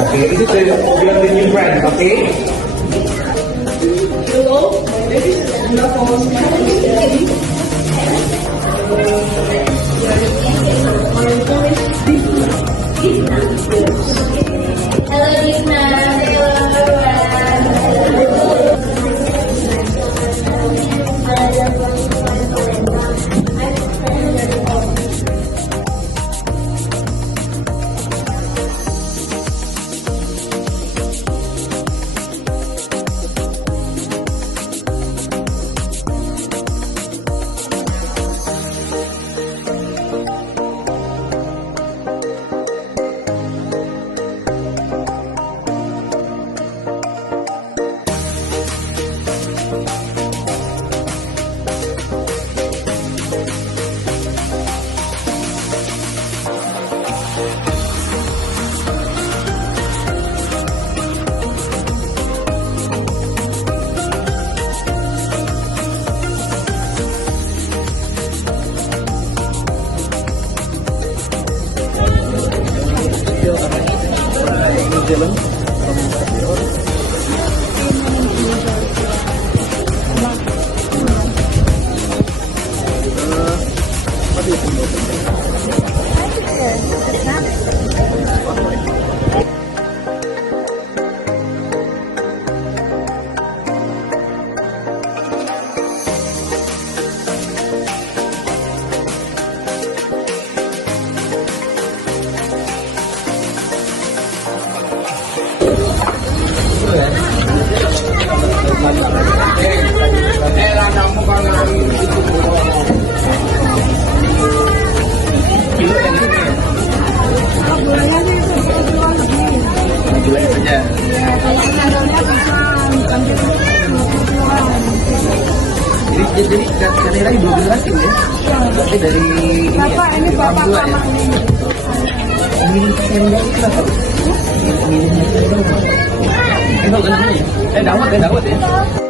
Okay, this is the new brand, okay? Hello, my name is Anna from Italy. Hello, Dina. Hello, Zealand jadi karena 12 ini ya. Berarti dari Bapak ini bapak sama ini. minumnya itu apa? Minumnya itu dawet ya. Dawet ya.